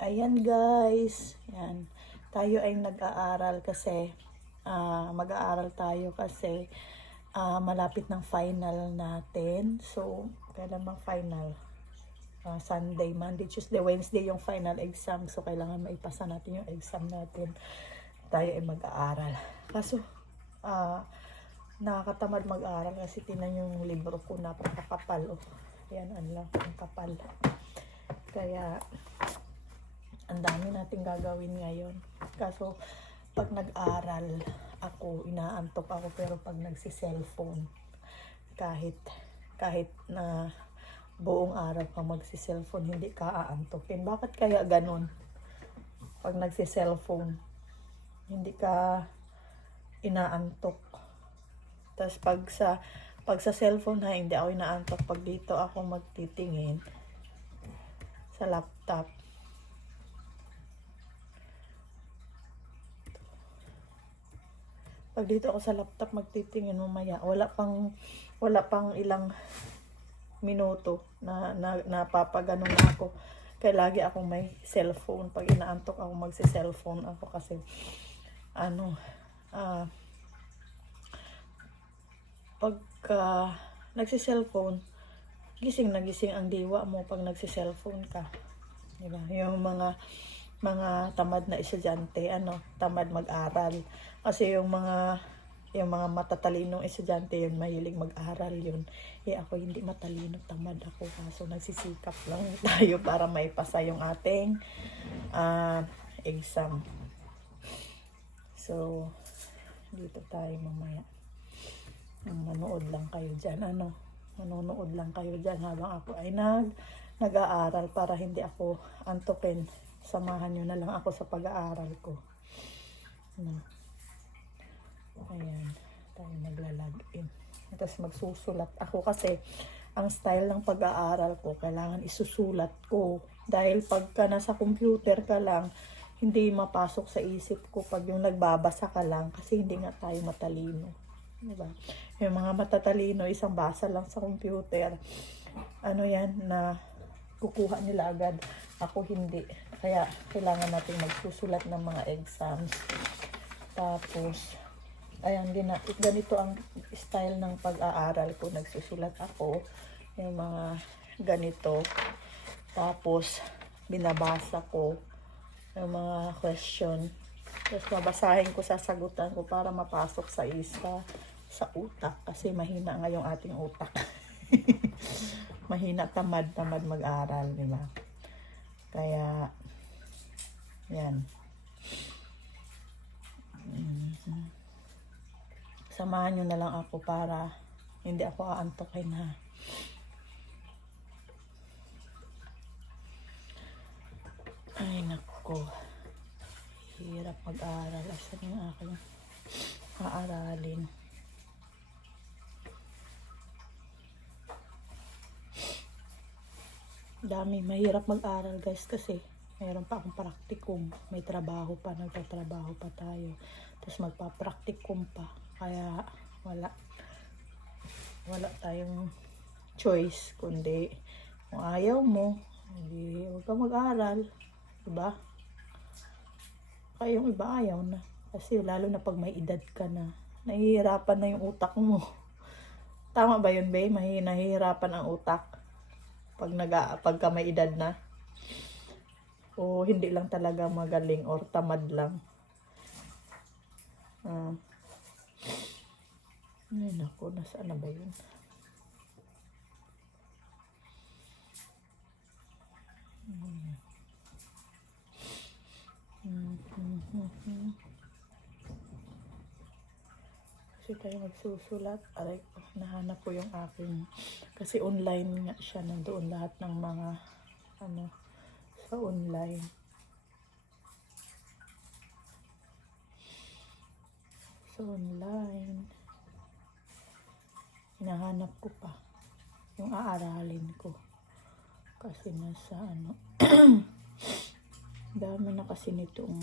Ayan guys, yan. Tayo ay nag-aaral kasi, mag-aaral tayo kasi malapit ng final natin. So, kailan bang final? Sunday, Monday, Tuesday, Wednesday yung final exam. So, kailangan maipasa natin yung exam natin. Tayo ay mag-aaral. Kaso, nakakatamad mag-aaral kasi tinan yung libro ko, napakakapal. Oh. Yan, ang kapal. Kaya, ang dami nating gagawin ngayon. Kaso, pag nag-aral ako, inaantok ako. Pero pag nagsi-cellphone, kahit na buong araw ka magsi-cellphone, hindi ka aantokin. Bakit kaya ganun? Pag nagsi-cellphone, hindi ka inaantok. Tapos pag sa cellphone na hindi ako inaantok. Pag dito ako magtitingin sa laptop, pag dito ako sa laptop magtitingin, mamaya wala pang ilang minuto na napapaganon na ako. Kaya lagi akong may cellphone. Pag inaantok ako, magsi-cellphone ako kasi pagka nagsi-cellphone, gising na gising ang diwa mo pag nagsi-cellphone ka. Diba? Yung mga tamad na estudyante, tamad mag-aral. Kasi yung mga matatalinong estudyante, yun, mahilig mag-aral yun. Ako hindi matalino, tamad ako. Kaso nagsisikap lang tayo para maipasa yung ating exam. So, dito tayo mamaya. Manood lang kayo dyan, manonood lang kayo dyan habang ako ay nag-aaral para hindi ako antukin. Samahan nyo na lang ako sa pag-aaral ko. Ayan, tayo maglalagin. Tapos magsusulat ako kasi ang style ng pag-aaral ko, kailangan isusulat ko. Dahil pagka nasa computer ka lang, hindi mapasok sa isip ko pag yung nagbabasa ka lang kasi hindi nga tayo matalino. Diba? Yung mga matatalino, isang basa lang sa computer. Yan na kukuha nila agad. Ako hindi. Kaya kailangan natin magsusulat ng mga exams. Tapos, ayan, ganito ang style ng pag-aaral ko. Nagsusulat ako. Yung mga ganito. Tapos, binabasa ko yung mga question. Tapos, babasahin ko, sasagutan ko para mapasok sa utak. Kasi mahina nga yung ating utak. Mahina, tamad mag-aral, di ba? Kaya, yan. Samahan nyo na lang ako para hindi ako aantokin, ha. Ay, nako. Hirap mag-aral. Asan yung aking aaralin? Dami, mahirap mag-aral guys kasi mayroon pa akong practicum, may trabaho pa, nagtatrabaho pa tayo, tapos magpa-practicum pa, kaya wala tayong choice kundi kung ayaw mo, hindi huwag ka mag-aral, diba? Kaya yung iba ayaw na, kasi lalo na pag may edad ka na, nahihirapan na yung utak mo. Tama ba yun, babe? Nahihirapan ang utak pagka may edad na, o hindi lang talaga magaling or tamad lang. Ay naku, nasaan na ba yun? Kasi tayo magsusulat. Aray, nahanap ko yung aking, kasi online nga siya, nandoon lahat ng mga sa online. Hinahanap ko pa yung aaralin ko kasi nasa dami na kasi nitong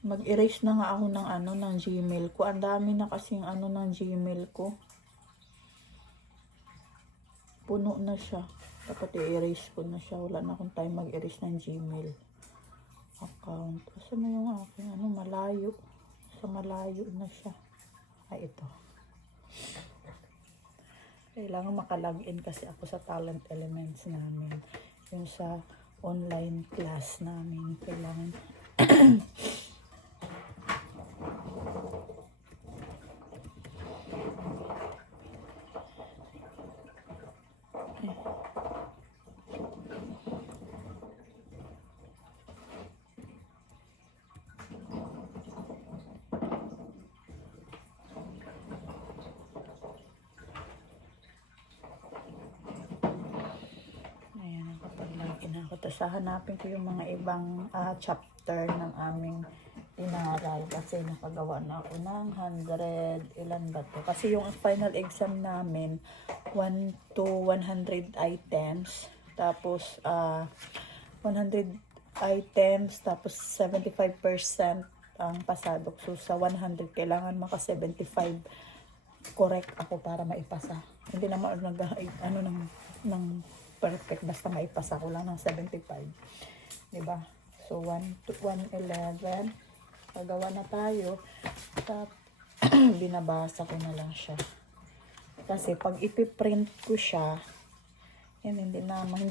mag-erase na nga ako ng ng Gmail ko. Ang dami na kasing ng Gmail ko. Puno na siya. Dapat i-erase ko na siya. Wala na akong time mag-erase ng Gmail account. Kasi na yung aking ano, malayo. Sa malayo na siya. Ay, ito. Kailangan makalagin kasi ako sa Talent Elements namin. Yung sa online class namin. Kailangan tapos hahanapin ko yung mga ibang chapter ng aming inaral kasi nakagawa na ako ng 100 ilan ba to kasi yung final exam namin 1 to 100 items tapos 100 items tapos 75% ang pasado, so sa 100 kailangan maka 75 correct ako para maipasa. Hindi naman ano ng perfect, basta maipasa ko lang ng 75. Diba? So, 1 to 111. Pagawa na tayo. Binabasa ko na lang siya. Kasi, pag ipiprint ko siya, yan, hindi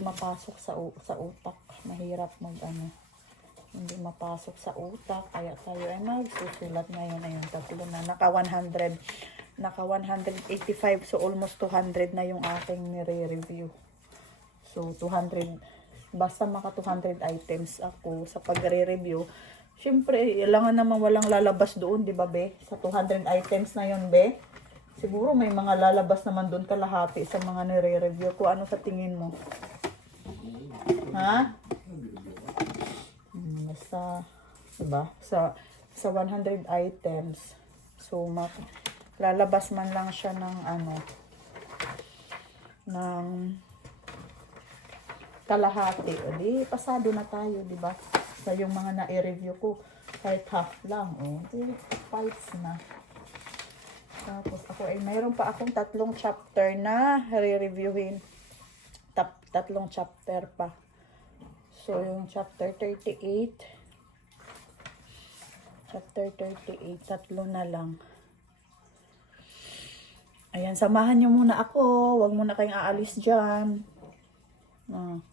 mapasok sa utak. Mahirap hindi mapasok sa utak. Kaya tayo ay magsusulat ngayon. Ayun, tatlo na. Naka 185. So, almost 200 na yung aking nire-review. So, 200, basta maka 200 items ako sa pagre-review. Siyempre, kailangan naman walang lalabas doon, di ba, be? Sa 200 items na yun, be? Siguro may mga lalabas naman doon kalahati sa mga nire-review ko. Ano sa tingin mo? Ha? Basta, diba? Sa 100 items. So, lalabas man lang siya ng ng kalahati. O di, pasado na tayo, di ba? Sa yung mga na-review ko, kahit half lang, di, fights na. Tapos ako ay mayroon pa akong 3 chapter na re-reviewin. Tatlong chapter pa. So, yung chapter 38, tatlo na lang. Ayan, samahan nyo muna ako. Huwag muna kayong aalis dyan.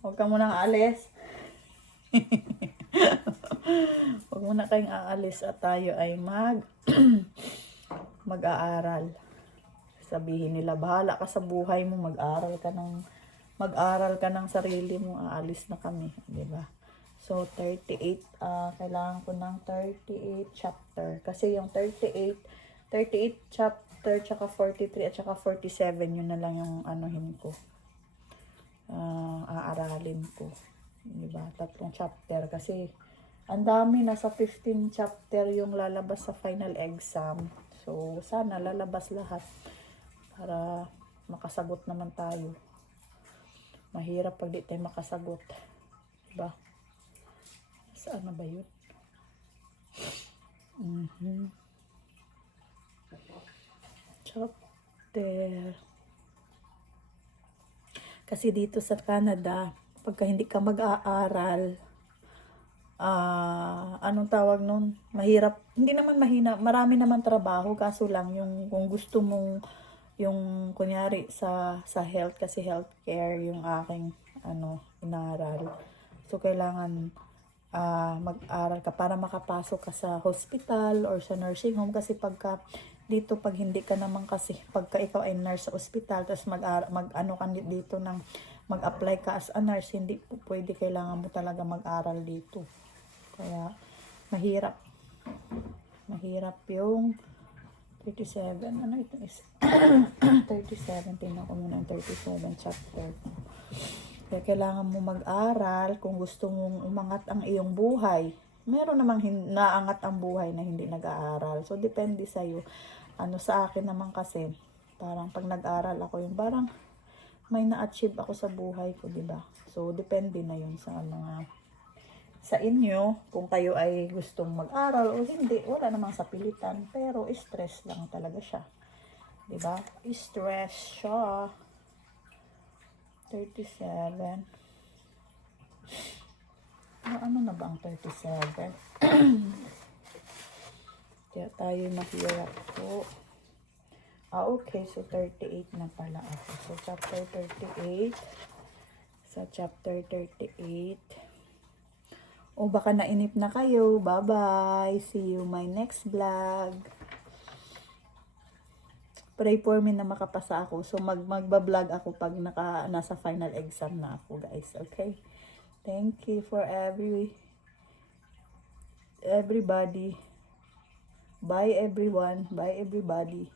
Huwag ka munang aalis. Huwag muna kayong aalis at tayo ay mag-aaral. Sabihin nila, bahala ka sa buhay mo, mag-aral ka ng sarili mo, aalis na kami, di ba? So 38, kailangan ko ng 38 chapter kasi yung 38 chapter tsaka 43 at tsaka 47 yun na lang yung anuhin ko. Aaralin ko, di ba? 3 chapter kasi ang dami, nasa 15 chapter yung lalabas sa final exam. So sana lalabas lahat para makasagot naman tayo. Mahirap pag di tayo makasagot, di ba? Saan na ba yun? Chapter. Kasi dito sa Canada, pagka hindi ka mag-aaral, anong tawag nun? Mahirap. Hindi naman mahina. Marami naman trabaho. Kaso lang, yung kung gusto mong, yung kunyari sa health, kasi healthcare yung aking inaral. So, kailangan mag-aral ka para makapasok ka sa hospital or sa nursing home. Kasi pag hindi ka naman kasi, pagka ikaw ay nurse sa hospital, tapos mag-apply ka as a nurse, hindi po pwede, kailangan mo talaga mag-aral dito. Kaya, mahirap yung 37, ano ito is 37, tingnan ko muna yung 37 chapter. Kaya kailangan mo mag-aral kung gusto mong umangat ang iyong buhay. Meron namang naangat ang buhay na hindi nag-aaral. So, depende sa'yo. Sa akin naman kasi, parang pag nag-aral ako, yung parang may na-achieve ako sa buhay ko, diba? So, depende na yun sa inyo, kung kayo ay gustong mag-aral o hindi. Wala namang sa pilitan, pero stress lang talaga siya. Diba? Stress siya. 37. Ano na ba ang 37? Kaya tayo mahirap po. Okay. So, 38 na pala ako. So, chapter 38. Sa chapter 38. O, baka nainip na kayo. Bye-bye. See you my next vlog. Pray for me na makapasa ako. So, magbablog ako pag nasa final exam na ako, guys. Okay? Thank you for everybody. Bye, everyone. Bye, everybody.